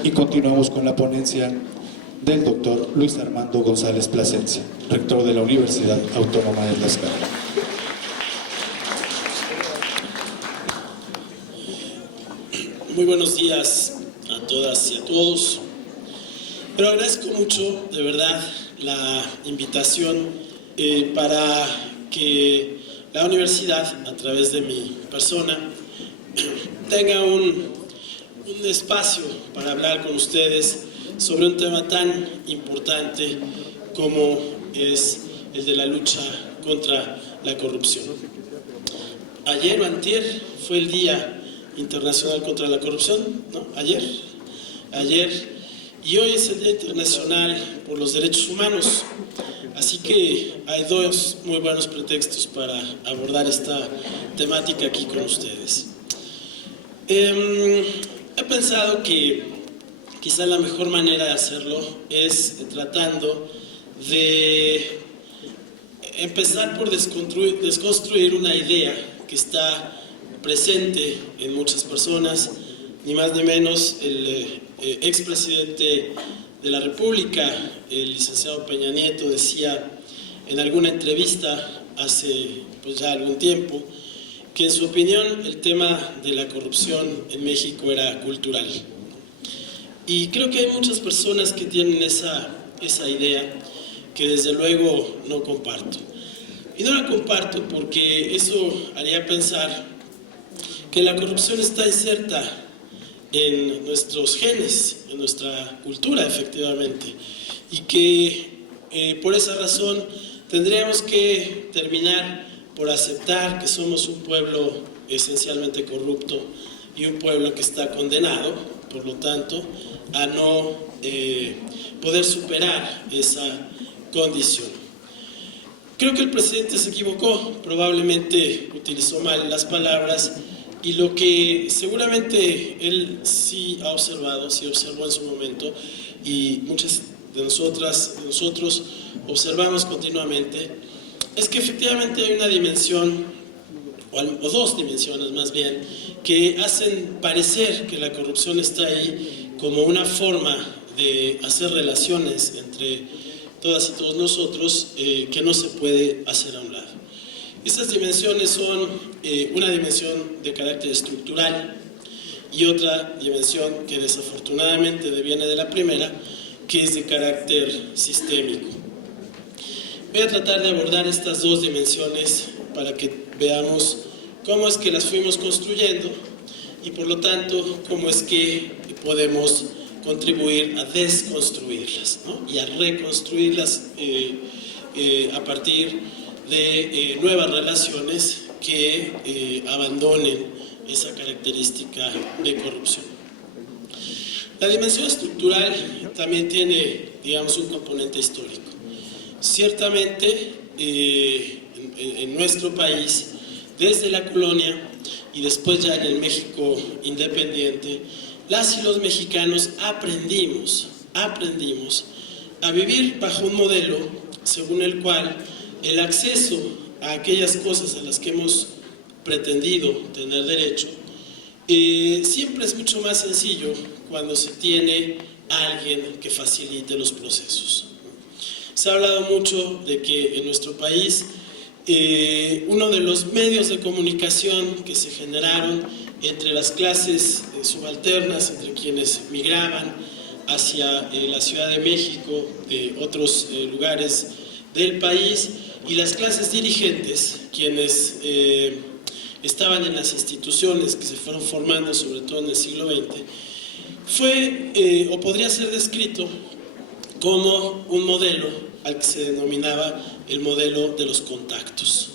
Y continuamos con la ponencia del doctor Luis Armando González Plasencia, rector de la Universidad Autónoma de Tlaxcala. Muy buenos días a todas y a todos. Pero agradezco mucho, de verdad, la invitación para que la universidad, a través de mi persona, tenga un espacio para hablar con ustedes sobre un tema tan importante como es el de la lucha contra la corrupción. Ayer o antier fue el Día Internacional contra la Corrupción, ¿no? Ayer, y hoy es el Día Internacional por los Derechos Humanos. Así que hay dos muy buenos pretextos para abordar esta temática aquí con ustedes. He pensado que quizá la mejor manera de hacerlo es tratando de empezar por desconstruir una idea que está presente en muchas personas, ni más ni menos el expresidente de la República, el licenciado Peña Nieto, decía en alguna entrevista hace ya algún tiempo que en su opinión el tema de la corrupción en México era cultural. Y creo que hay muchas personas que tienen esa idea que desde luego no comparto. Y no la comparto porque eso haría pensar que la corrupción está inserta en nuestros genes, en nuestra cultura efectivamente, y que por esa razón tendríamos que terminar por aceptar que somos un pueblo esencialmente corrupto y un pueblo que está condenado, por lo tanto, a no poder superar esa condición. Creo que el presidente se equivocó, probablemente utilizó mal las palabras, y lo que seguramente él sí observó en su momento, y muchas de nosotros observamos continuamente, es que efectivamente hay una dimensión, o dos dimensiones más bien, que hacen parecer que la corrupción está ahí como una forma de hacer relaciones entre todas y todos nosotros que no se puede hacer a un lado. Estas dimensiones son una dimensión de carácter estructural y otra dimensión que desafortunadamente deviene de la primera, que es de carácter sistémico. Voy a tratar de abordar estas dos dimensiones para que veamos cómo es que las fuimos construyendo y por lo tanto cómo es que podemos contribuir a desconstruirlas, ¿no? Y a reconstruirlas a partir de nuevas relaciones que abandonen esa característica de corrupción. La dimensión estructural también tiene, digamos, un componente histórico. Ciertamente, en nuestro país, desde la colonia y después ya en el México independiente, las y los mexicanos aprendimos a vivir bajo un modelo según el cual el acceso a aquellas cosas a las que hemos pretendido tener derecho siempre es mucho más sencillo cuando se tiene a alguien que facilite los procesos. Se ha hablado mucho de que en nuestro país uno de los medios de comunicación que se generaron entre las clases subalternas, entre quienes migraban hacia la Ciudad de México, de otros lugares del país, y las clases dirigentes, quienes estaban en las instituciones que se fueron formando, sobre todo en el siglo XX, fue o podría ser descrito como un modelo al que se denominaba el modelo de los contactos.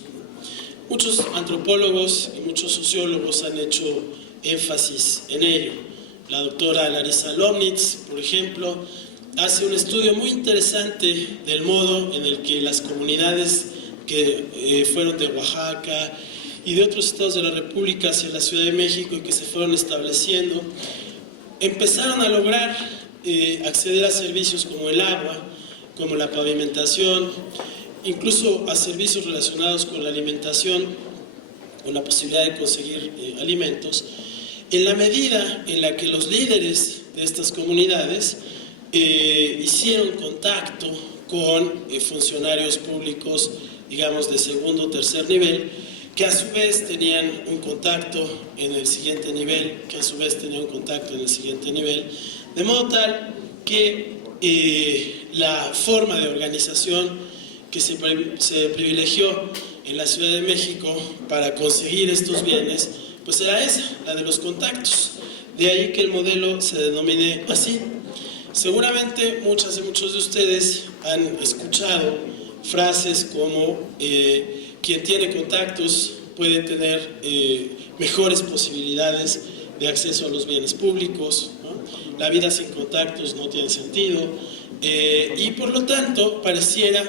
Muchos antropólogos y muchos sociólogos han hecho énfasis en ello. La doctora Larissa Lomnitz, por ejemplo, hace un estudio muy interesante del modo en el que las comunidades que fueron de Oaxaca y de otros estados de la República hacia la Ciudad de México y que se fueron estableciendo, empezaron a lograr acceder a servicios como el agua, como la pavimentación, incluso a servicios relacionados con la alimentación, con la posibilidad de conseguir alimentos, en la medida en la que los líderes de estas comunidades hicieron contacto con funcionarios públicos, digamos, de segundo o tercer nivel, que a su vez tenían un contacto en el siguiente nivel, que a su vez tenían un contacto en el siguiente nivel, de modo tal que la forma de organización que se privilegió en la Ciudad de México para conseguir estos bienes, pues era esa, la de los contactos. De ahí que el modelo se denomine así. Seguramente muchas y muchos de ustedes han escuchado frases como quien tiene contactos puede tener mejores posibilidades de acceso a los bienes públicos, ¿no? La vida sin contactos no tiene sentido, y por lo tanto pareciera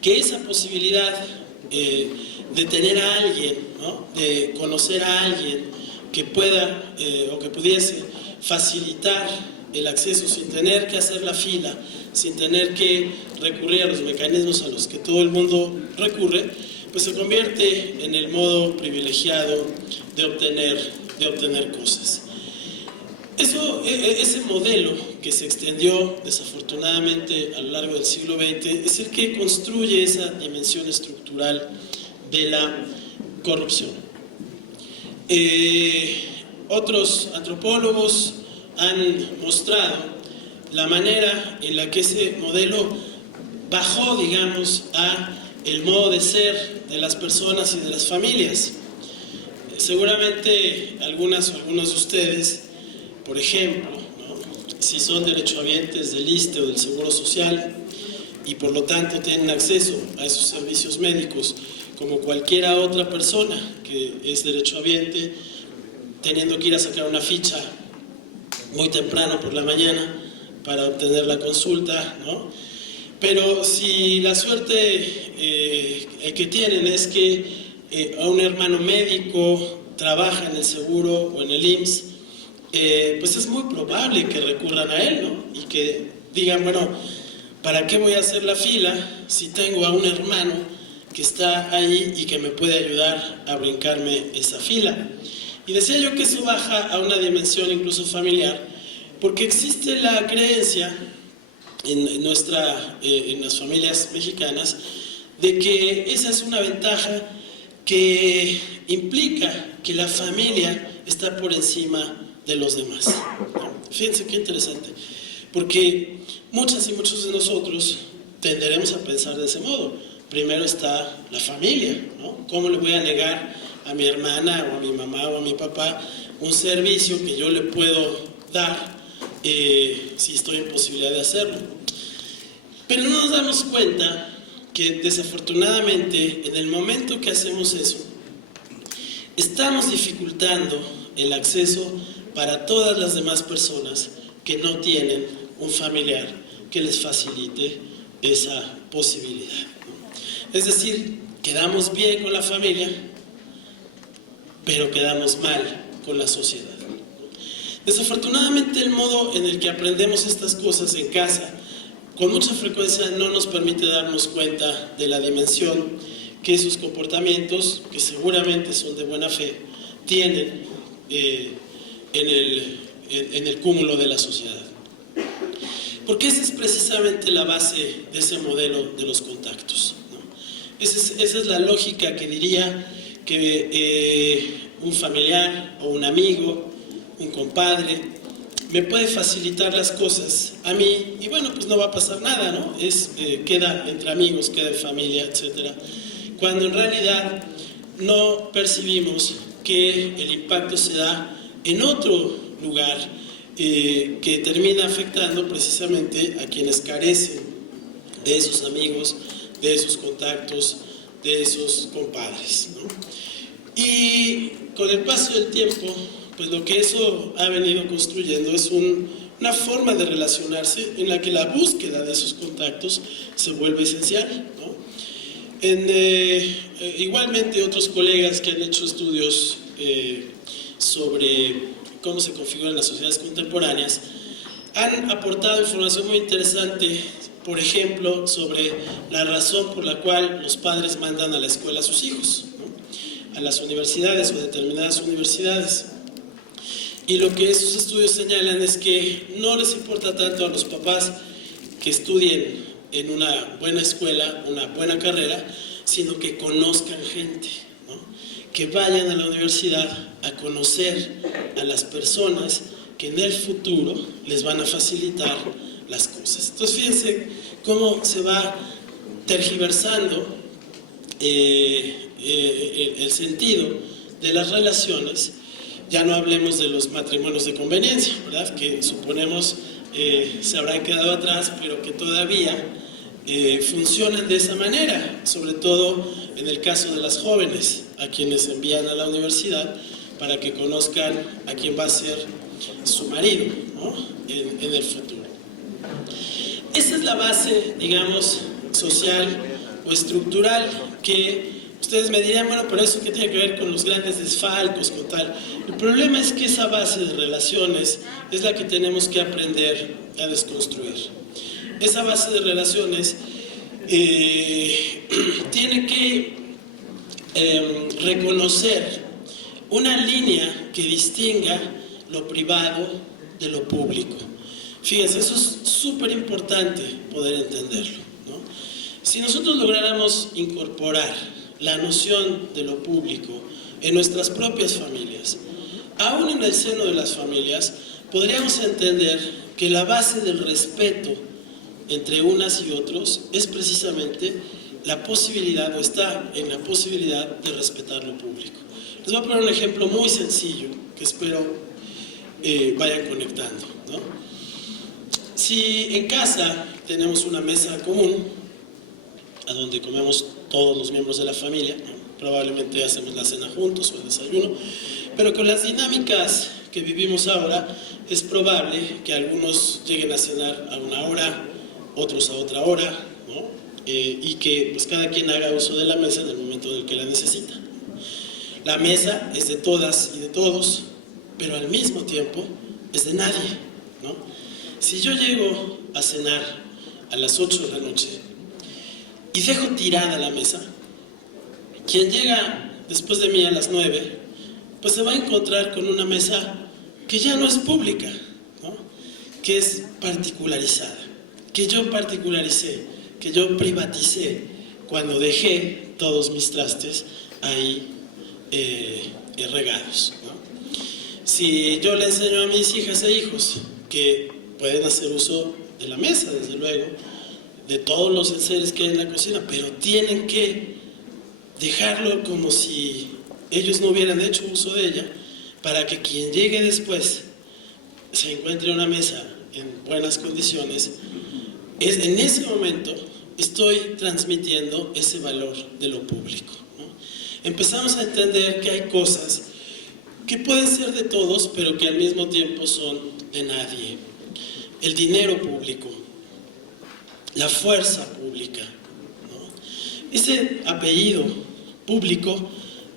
que esa posibilidad de tener a alguien, ¿no? De conocer a alguien que pueda o que pudiese facilitar el acceso sin tener que hacer la fila, sin tener que recurrir a los mecanismos a los que todo el mundo recurre, pues se convierte en el modo privilegiado de obtener cosas. Ese modelo que se extendió desafortunadamente a lo largo del siglo XX es el que construye esa dimensión estructural de la corrupción. Otros antropólogos han mostrado la manera en la que ese modelo bajó, digamos, a el modo de ser de las personas y de las familias. Seguramente algunas o algunos de ustedes, por ejemplo, ¿no? Si son derechohabientes del ISSSTE o del Seguro Social y por lo tanto tienen acceso a esos servicios médicos como cualquiera otra persona que es derechohabiente, teniendo que ir a sacar una ficha muy temprano por la mañana para obtener la consulta, ¿no? Pero si la suerte que tienen es que a un hermano médico trabaja en el seguro o en el IMSS, pues es muy probable que recurran a él, ¿no? Y que digan, bueno, ¿para qué voy a hacer la fila si tengo a un hermano que está ahí y que me puede ayudar a brincarme esa fila? Y decía yo que eso baja a una dimensión incluso familiar, porque existe la creencia en las familias mexicanas de que esa es una ventaja que implica que la familia está por encima de los demás. Fíjense qué interesante, porque muchas y muchos de nosotros tenderemos a pensar de ese modo. Primero está la familia, ¿no? ¿Cómo le voy a negar a mi hermana o a mi mamá o a mi papá un servicio que yo le puedo dar si estoy en posibilidad de hacerlo? Pero no nos damos cuenta que desafortunadamente en el momento que hacemos eso, estamos dificultando el acceso para todas las demás personas que no tienen un familiar que les facilite esa posibilidad, ¿no? Es decir, quedamos bien con la familia, pero quedamos mal con la sociedad. Desafortunadamente el modo en el que aprendemos estas cosas en casa con mucha frecuencia no nos permite darnos cuenta de la dimensión que esos comportamientos, que seguramente son de buena fe, tienen en el cúmulo de la sociedad. Porque esa es precisamente la base de ese modelo de los contactos, ¿no? Esa es la lógica que diría que un familiar o un amigo, un compadre, me puede facilitar las cosas a mí y bueno, pues no va a pasar nada, ¿no? Queda entre amigos, queda en familia, etc. Cuando en realidad no percibimos que el impacto se da en otro lugar que termina afectando precisamente a quienes carecen de esos amigos, de esos contactos, de esos compadres, ¿no? Y con el paso del tiempo, pues lo que eso ha venido construyendo es una forma de relacionarse en la que la búsqueda de esos contactos se vuelve esencial, ¿no? Igualmente otros colegas que han hecho estudios sobre cómo se configuran las sociedades contemporáneas han aportado información muy interesante, por ejemplo, sobre la razón por la cual los padres mandan a la escuela a sus hijos, ¿no? A las universidades o determinadas universidades. Y lo que esos estudios señalan es que no les importa tanto a los papás que estudien en una buena escuela, una buena carrera, sino que conozcan gente, ¿no? Que vayan a la universidad a conocer a las personas que en el futuro les van a facilitar las cosas. Entonces fíjense cómo se va tergiversando el sentido de las relaciones. Ya no hablemos de los matrimonios de conveniencia, ¿verdad? Que suponemos se habrán quedado atrás, pero que todavía funcionan de esa manera, sobre todo en el caso de las jóvenes, a quienes envían a la universidad para que conozcan a quién va a ser su marido, ¿no? en el futuro. Esa es la base, digamos, social o estructural que ustedes me dirían, bueno, pero eso que tiene que ver con los grandes desfalcos, con tal. El problema es que esa base de relaciones es la que tenemos que aprender a desconstruir. Esa base de relaciones tiene que reconocer una línea que distinga lo privado de lo público. Fíjense, eso es súper importante poder entenderlo, ¿no? Si nosotros lográramos incorporar la noción de lo público en nuestras propias familias, aún en el seno de las familias, podríamos entender que la base del respeto entre unas y otros es precisamente la posibilidad, o está en la posibilidad de respetar lo público. Les voy a poner un ejemplo muy sencillo que espero vayan conectando, ¿no? Si en casa tenemos una mesa común a donde comemos todos los miembros de la familia, ¿no? Probablemente hacemos la cena juntos o el desayuno, pero con las dinámicas que vivimos ahora es probable que algunos lleguen a cenar a una hora, otros a otra hora, ¿no? Y que pues, cada quien haga uso de la mesa en el momento en el que la necesita. La mesa es de todas y de todos, pero al mismo tiempo es de nadie, ¿no? Si yo llego a cenar a las 8 de la noche y dejo tirada la mesa, quien llega después de mí a las 9, pues se va a encontrar con una mesa que ya no es pública, ¿no? Que es particularizada, que yo particularicé, que yo privaticé cuando dejé todos mis trastes ahí regados, ¿no? Si yo le enseño a mis hijas e hijos que pueden hacer uso de la mesa, desde luego, de todos los enseres que hay en la cocina, pero tienen que dejarlo como si ellos no hubieran hecho uso de ella, para que quien llegue después se encuentre una mesa en buenas condiciones, en ese momento estoy transmitiendo ese valor de lo público, ¿no? Empezamos a entender que hay cosas que pueden ser de todos, pero que al mismo tiempo son de nadie. El dinero público, la fuerza pública, ¿no? Ese apellido público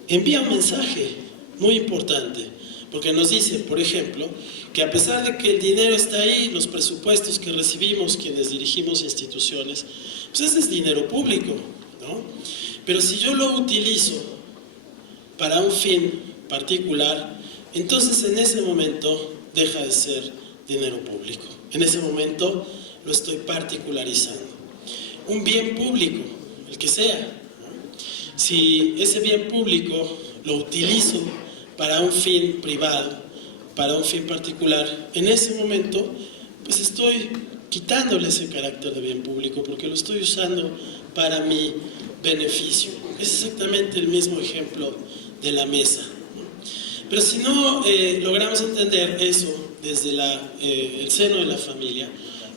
envía un mensaje muy importante, porque nos dice, por ejemplo, que a pesar de que el dinero está ahí, los presupuestos que recibimos quienes dirigimos instituciones, pues ese es dinero público, ¿no? Pero si yo lo utilizo para un fin particular, entonces en ese momento deja de ser dinero público. En ese momento lo estoy particularizando. Un bien público, el que sea, ¿no? Si ese bien público lo utilizo para un fin privado, para un fin particular, en ese momento pues estoy quitándole ese carácter de bien público porque lo estoy usando para mi beneficio. Es exactamente el mismo ejemplo de la mesa, ¿no? Pero si no logramos entender eso desde el seno de la familia,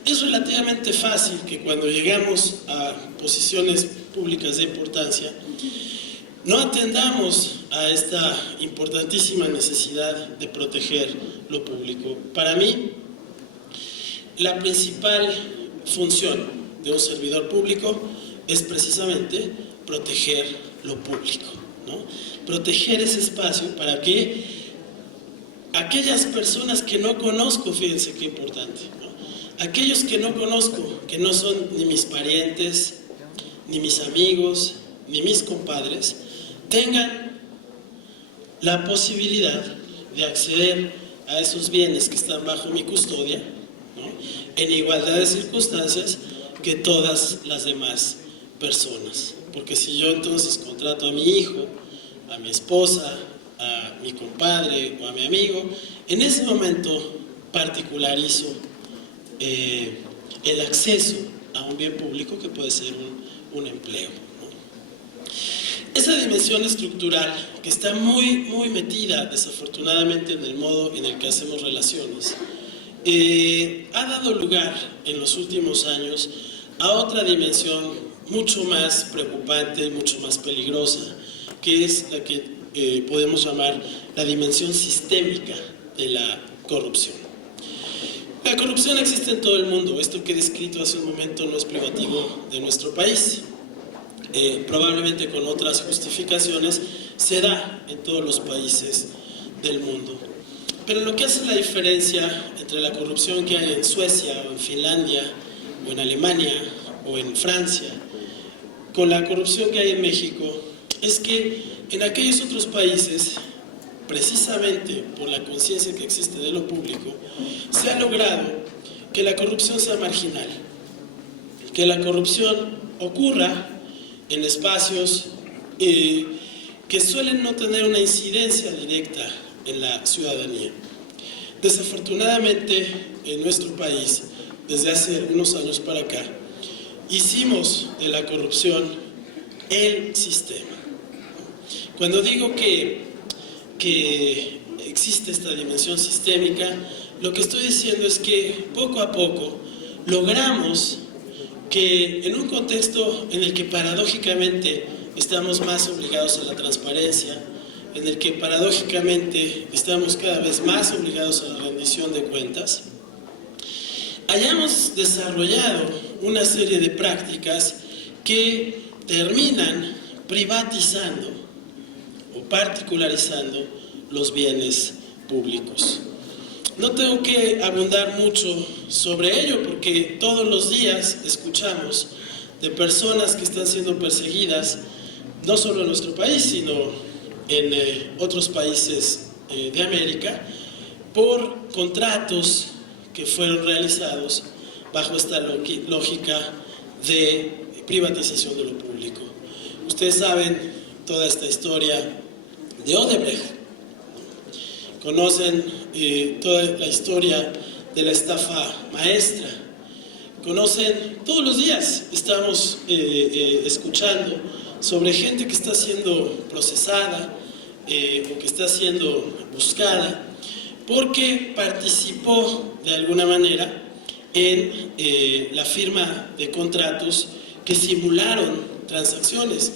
es relativamente fácil que cuando llegamos a posiciones públicas de importancia no atendamos a esta importantísima necesidad de proteger lo público. Para mí, la principal función de un servidor público es precisamente proteger lo público, ¿no? Proteger ese espacio para que aquellas personas que no conozco, fíjense qué importante, ¿no? Aquellos que no conozco, que no son ni mis parientes, ni mis amigos, ni mis compadres, tengan la posibilidad de acceder a esos bienes que están bajo mi custodia, ¿no?, en igualdad de circunstancias que todas las demás personas. Porque si yo entonces contrato a mi hijo, a mi esposa, a mi compadre o a mi amigo, en ese momento particularizo el acceso a un bien público que puede ser un empleo, ¿no? Esa dimensión estructural que está muy metida desafortunadamente en el modo en el que hacemos relaciones, ha dado lugar en los últimos años a otra dimensión mucho más preocupante, mucho más peligrosa, que es la que podemos llamar la dimensión sistémica de la corrupción. La corrupción existe en todo el mundo. Esto que he descrito hace un momento no es privativo de nuestro país. Probablemente con otras justificaciones se da en todos los países del mundo. Pero lo que hace la diferencia entre la corrupción que hay en Suecia o en Finlandia o en Alemania o en Francia con la corrupción que hay en México es que en aquellos otros países, precisamente por la conciencia que existe de lo público, se ha logrado que la corrupción sea marginal, que la corrupción ocurra en espacios que suelen no tener una incidencia directa en la ciudadanía. Desafortunadamente, en nuestro país, desde hace unos años para acá, hicimos de la corrupción el sistema. Cuando digo que existe esta dimensión sistémica, lo que estoy diciendo es que poco a poco logramos que en un contexto en el que paradójicamente estamos más obligados a la transparencia, en el que paradójicamente estamos cada vez más obligados a la rendición de cuentas, hayamos desarrollado una serie de prácticas que terminan privatizando o particularizando los bienes públicos. No tengo que abundar mucho sobre ello porque todos los días escuchamos de personas que están siendo perseguidas, no solo en nuestro país, sino en otros países de América, por contratos que fueron realizados bajo esta lógica de privatización de lo público. Ustedes saben toda esta historia de Odebrecht, conocen toda la historia de la estafa maestra, conocen, todos los días estamos escuchando sobre gente que está siendo procesada o que está siendo buscada porque participó de alguna manera en la firma de contratos que simularon transacciones.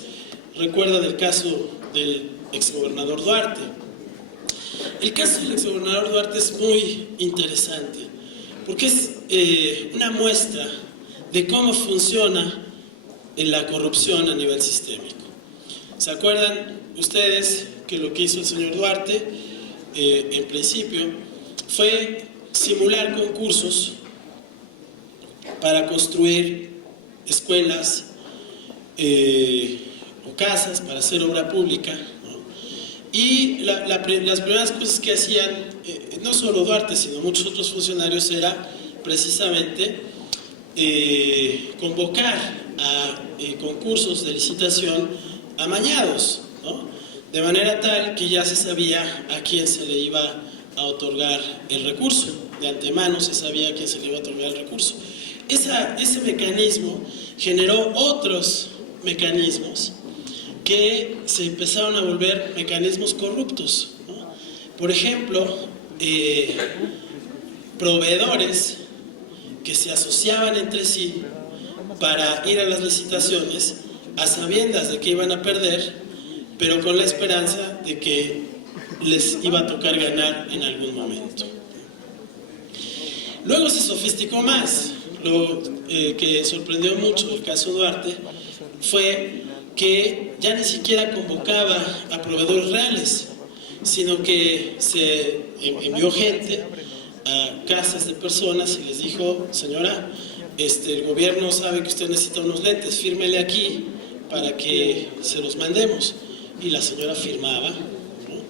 Recuerda del caso del exgobernador Duarte. El caso del exgobernador Duarte es muy interesante porque es una muestra de cómo funciona la corrupción a nivel sistémico. ¿Se acuerdan ustedes que lo que hizo el señor Duarte en principio fue simular concursos para construir escuelas o casas para hacer obra pública, ¿no? Y las primeras cosas que hacían, no solo Duarte, sino muchos otros funcionarios, era precisamente convocar a concursos de licitación amañados, ¿no? De manera tal que ya se sabía a quién se le iba a otorgar el recurso, de antemano se sabía a quién se le iba a otorgar el recurso. Ese mecanismo generó otros mecanismos que se empezaron a volver mecanismos corruptos, ¿no? Por ejemplo, proveedores que se asociaban entre sí para ir a las licitaciones a sabiendas de que iban a perder, pero con la esperanza de que les iba a tocar ganar en algún momento. Luego se sofisticó más. Lo que sorprendió mucho el caso Duarte fue que ya ni siquiera convocaba a proveedores reales, sino que se envió gente a casas de personas y les dijo: señora, el gobierno sabe que usted necesita unos lentes, fírmele aquí para que se los mandemos. Y la señora firmaba, ¿no?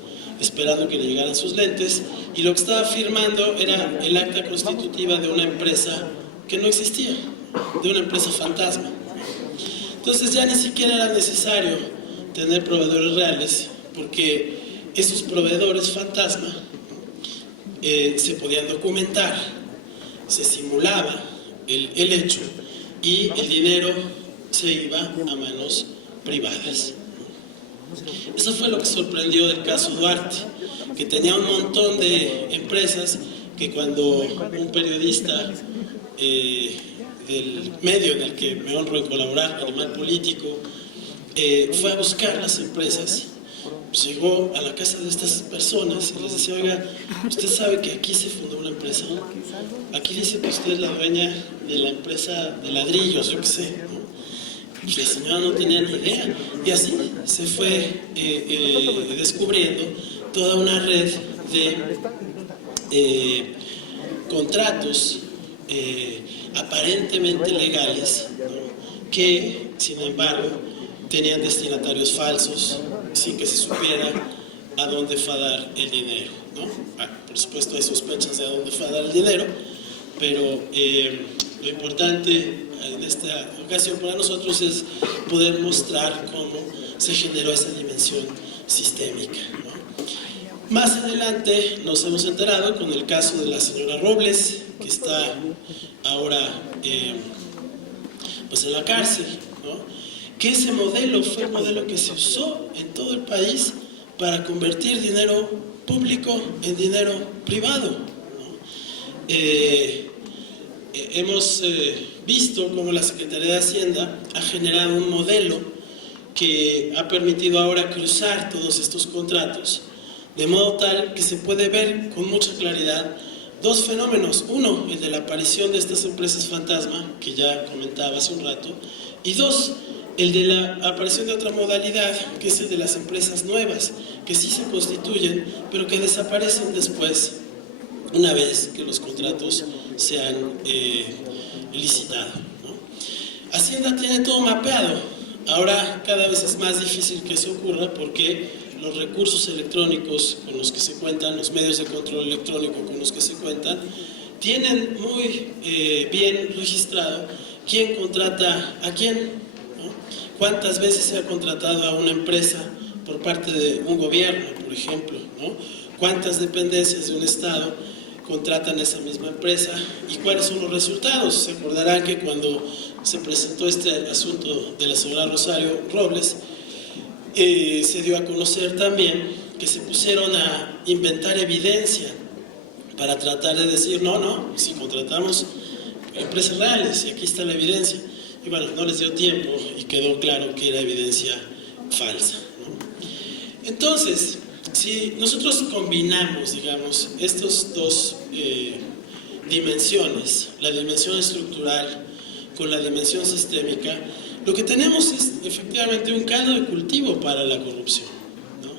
esperando que le llegaran sus lentes, y lo que estaba firmando era el acta constitutiva de una empresa que no existía, de una empresa fantasma. Entonces ya ni siquiera era necesario tener proveedores reales, porque esos proveedores fantasma se podían documentar, se simulaba el hecho y el dinero se iba a manos privadas. Eso fue lo que sorprendió del caso Duarte, que tenía un montón de empresas que cuando un periodista del medio en el que me honro en colaborar, Animal Político, fue a buscar las empresas, pues llegó a la casa de estas personas y les decía: oiga, usted sabe que aquí se fundó una empresa, aquí dice que usted es la dueña de la empresa de ladrillos, yo qué sé, ¿no? Y la señora no tenía ni idea, y así se fue descubriendo toda una red de contratos aparentemente legales, ¿no? Que sin embargo tenían destinatarios falsos, sin que se supiera a dónde fue a dar el dinero, ¿no? Por supuesto hay sospechas de a dónde fue a dar el dinero, pero lo importante en esta ocasión para nosotros es poder mostrar cómo se generó esa dimensión sistémica, ¿no? Más adelante nos hemos enterado con el caso de la señora Robles, que está ahora pues en la cárcel, ¿no? Que ese modelo fue el modelo que se usó en todo el país para convertir dinero público en dinero privado, ¿no? Hemos visto cómo la Secretaría de Hacienda ha generado un modelo que ha permitido ahora cruzar todos estos contratos, de modo tal que se puede ver con mucha claridad dos fenómenos: uno, el de la aparición de estas empresas fantasma, que ya comentaba hace un rato, y dos, el de la aparición de otra modalidad, que es el de las empresas nuevas, que sí se constituyen, pero que desaparecen después, una vez que los contratos se han licitado, ¿no? Hacienda tiene todo mapeado. Ahora cada vez es más difícil que eso ocurra, porque los recursos electrónicos con los que se cuentan, los medios de control electrónico con los que se cuentan, tienen muy bien registrado quién contrata a quién, ¿no? Cuántas veces se ha contratado a una empresa por parte de un gobierno, por ejemplo, ¿no? Cuántas dependencias de un estado contratan a esa misma empresa y cuáles son los resultados. Se acordarán que cuando se presentó este asunto de la señora Rosario Robles, se dio a conocer también que se pusieron a inventar evidencia para tratar de decir: no, si contratamos empresas reales, y aquí está la evidencia. Y bueno, no les dio tiempo y quedó claro que era evidencia falsa, ¿no? Entonces, si nosotros combinamos, digamos, estas dos dimensiones, la dimensión estructural con la dimensión sistémica, lo que tenemos es efectivamente un caldo de cultivo para la corrupción, ¿no?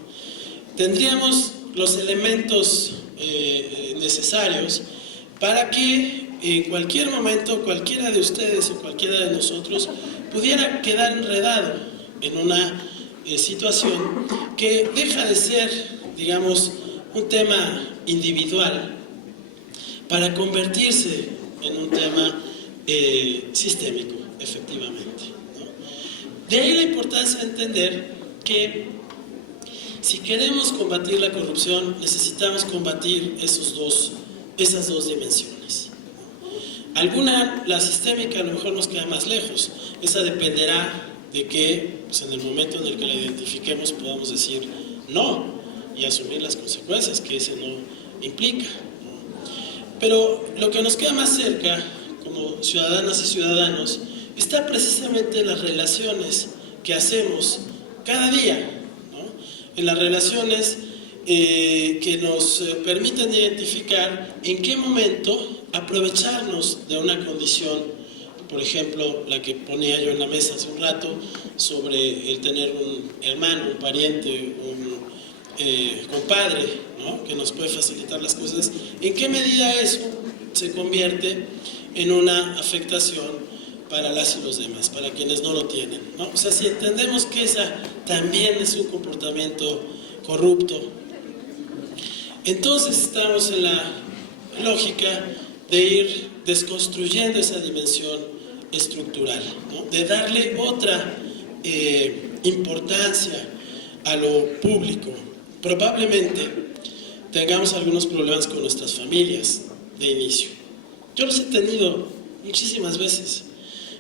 Tendríamos los elementos necesarios para que en cualquier momento cualquiera de ustedes o cualquiera de nosotros pudiera quedar enredado en una situación que deja de ser, digamos, un tema individual para convertirse en un tema sistémico, efectivamente, ¿no? De ahí la importancia de entender que si queremos combatir la corrupción, necesitamos combatir esas dos dimensiones. Alguna, la sistémica, a lo mejor nos queda más lejos. Esa dependerá de que, pues, en el momento en el que la identifiquemos, podamos decir no y asumir las consecuencias que ese no implica, ¿no? Pero lo que nos queda más cerca, como ciudadanas y ciudadanos, está precisamente en las relaciones que hacemos cada día, ¿no? En las relaciones que nos permiten identificar en qué momento aprovecharnos de una condición, por ejemplo, la que ponía yo en la mesa hace un rato, sobre el tener un hermano, un pariente, un compadre, ¿no? Que nos puede facilitar las cosas. ¿En qué medida eso se convierte en una afectación para las y los demás, para quienes no lo tienen, ¿no? O sea, si entendemos que esa también es un comportamiento corrupto, Entonces estamos en la lógica de ir desconstruyendo esa dimensión estructural, ¿no? De darle otra importancia a lo público. Probablemente tengamos algunos problemas con nuestras familias de inicio. Yo los he tenido muchísimas veces,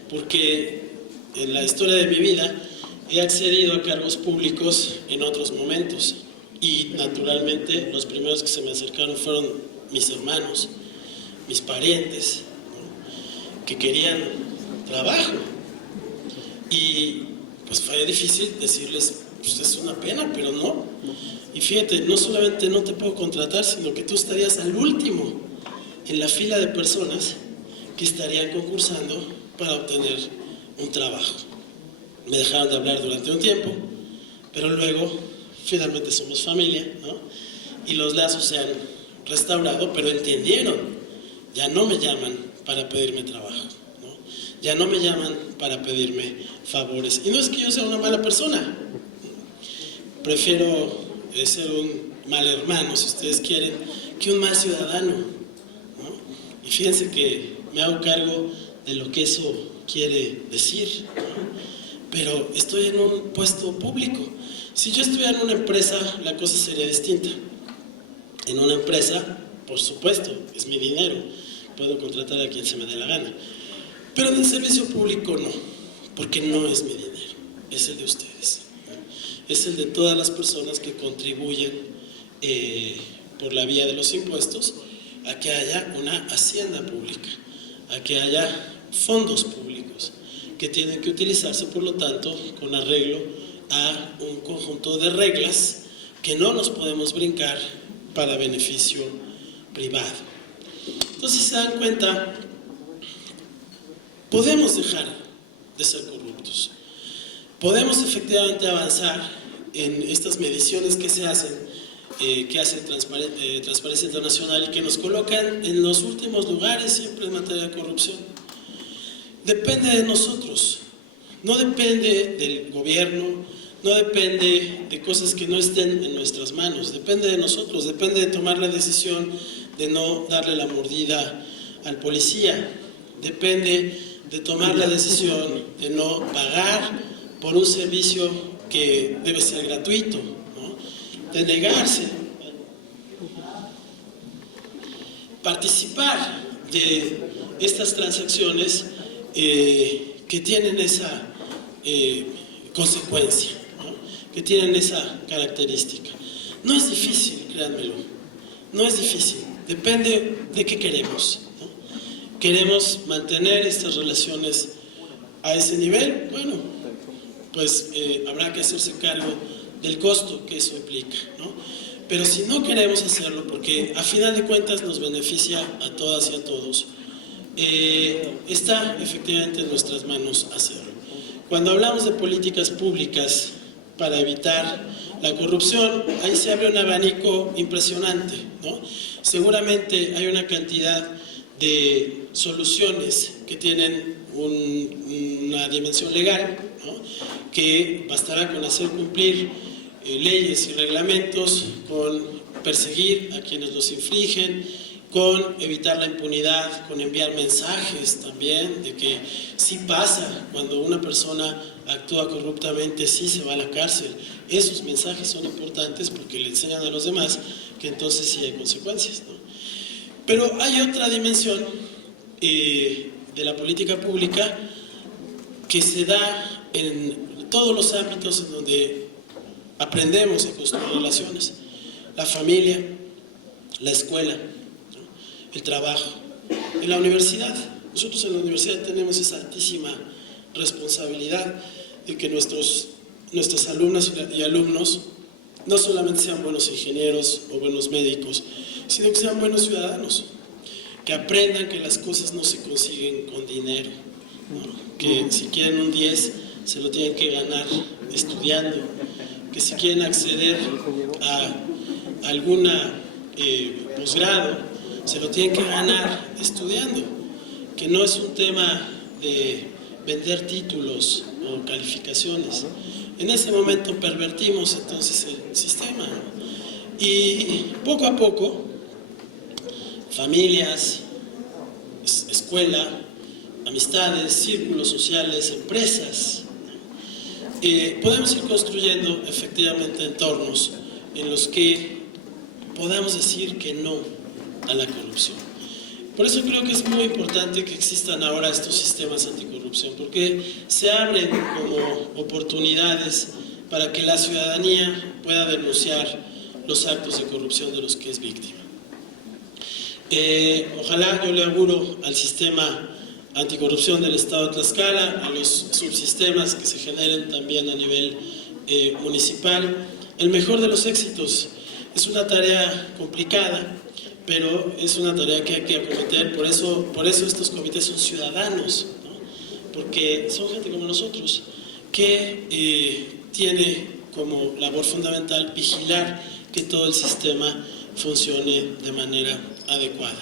porque en la historia de mi vida he accedido a cargos públicos en otros momentos y naturalmente los primeros que se me acercaron fueron mis hermanos, mis parientes, ¿no? Que querían trabajo y pues fue difícil decirles, pues es una pena, pero no. Y fíjate, no solamente no te puedo contratar, sino que tú estarías al último en la fila de personas que estarían concursando para obtener un trabajo. Me dejaron de hablar durante un tiempo, pero luego finalmente somos familia, ¿no? Y los lazos se han restaurado, pero entendieron, ya no me llaman para pedirme trabajo, ¿no? Ya no me llaman para pedirme favores. Y no es que yo sea una mala persona, prefiero ser un mal hermano, si ustedes quieren, que un mal ciudadano, ¿no? Y fíjense que me hago cargo de lo que eso quiere decir, ¿no? Pero estoy en un puesto público. Si yo estuviera en una empresa, la cosa sería distinta. En una empresa, por supuesto, es mi dinero, puedo contratar a quien se me dé la gana. Pero en el servicio público no, porque no es mi dinero, es el de ustedes, ¿no? Es el de todas las personas que contribuyen por la vía de los impuestos a que haya una hacienda pública, a que haya fondos públicos que tienen que utilizarse, por lo tanto, con arreglo a un conjunto de reglas que no nos podemos brincar para beneficio privado. Entonces, si se dan cuenta, podemos dejar de ser corruptos. Podemos efectivamente avanzar en estas mediciones que se hacen, que hace Transparencia Internacional y que nos colocan en los últimos lugares siempre en materia de corrupción. Depende de nosotros, no depende del gobierno, no depende de cosas que no estén en nuestras manos, depende de nosotros, depende de tomar la decisión de no darle la mordida al policía, depende de tomar la decisión de no pagar por un servicio que debe ser gratuito, ¿no? De negarse, participar de estas transacciones que tienen esa consecuencia, ¿no? Que tienen esa característica. No es difícil, créanmelo, no es difícil, depende de qué queremos, ¿no? ¿Queremos mantener estas relaciones a ese nivel? Bueno, pues habrá que hacerse cargo del costo que eso implica, ¿no? Pero si no queremos hacerlo, porque a final de cuentas nos beneficia a todas y a todos, está efectivamente en nuestras manos hacerlo. Cuando hablamos de políticas públicas para evitar la corrupción, ahí se abre un abanico impresionante, ¿no? Seguramente hay una cantidad de soluciones que tienen una dimensión legal, ¿no? Que bastará con hacer cumplir leyes y reglamentos, con perseguir a quienes los infringen, con evitar la impunidad, con enviar mensajes también de que sí pasa cuando una persona actúa corruptamente, sí se va a la cárcel. Esos mensajes son importantes porque le enseñan a los demás que entonces sí hay consecuencias, ¿no? Pero hay otra dimensión de la política pública que se da en todos los ámbitos en donde aprendemos a construir relaciones: la familia, la escuela, el trabajo, en la universidad. Nosotros en la universidad tenemos esa altísima responsabilidad de que nuestras alumnas y alumnos no solamente sean buenos ingenieros o buenos médicos, sino que sean buenos ciudadanos, que aprendan que las cosas no se consiguen con dinero, ¿no? Que si quieren un 10 se lo tienen que ganar estudiando, que si quieren acceder a alguna posgrado se lo tienen que ganar estudiando, que no es un tema de vender títulos o calificaciones. En ese momento pervertimos entonces el sistema, ¿no? Y poco a poco, familias, escuela, amistades, círculos sociales, empresas, podemos ir construyendo efectivamente entornos en los que podamos decir que no a la corrupción. Por eso creo que es muy importante que existan ahora estos sistemas anticorrupción, porque se abren como oportunidades para que la ciudadanía pueda denunciar los actos de corrupción de los que es víctima. Ojalá, yo le auguro al sistema anticorrupción del Estado de Tlaxcala, a los subsistemas que se generen también a nivel municipal, el mejor de los éxitos. Es una tarea complicada, pero es una tarea que hay que acometer. Por eso estos comités son ciudadanos, ¿no? Porque son gente como nosotros, que tiene como labor fundamental vigilar que todo el sistema funcione de manera adecuada.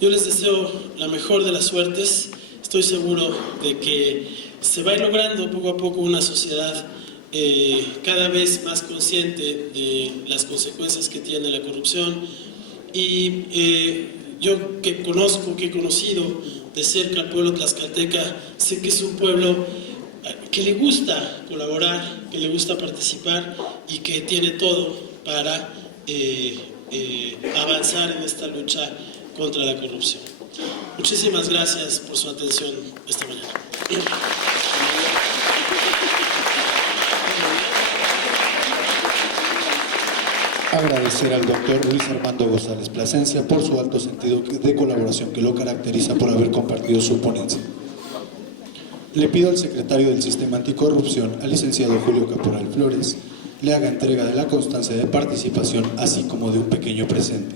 Yo les deseo la mejor de las suertes. Estoy seguro de que se va a ir logrando poco a poco una sociedad cada vez más consciente de las consecuencias que tiene la corrupción. Y yo que he conocido de cerca al pueblo tlaxcalteca, sé que es un pueblo que le gusta colaborar, que le gusta participar y que tiene todo para avanzar en esta lucha contra la corrupción. Muchísimas gracias por su atención esta mañana. Agradecer al doctor Luis Armando González Plasencia por su alto sentido de colaboración que lo caracteriza por haber compartido su ponencia. Le pido al secretario del Sistema Anticorrupción, al licenciado Julio Caporal Flores, le haga entrega de la constancia de participación, así como de un pequeño presente.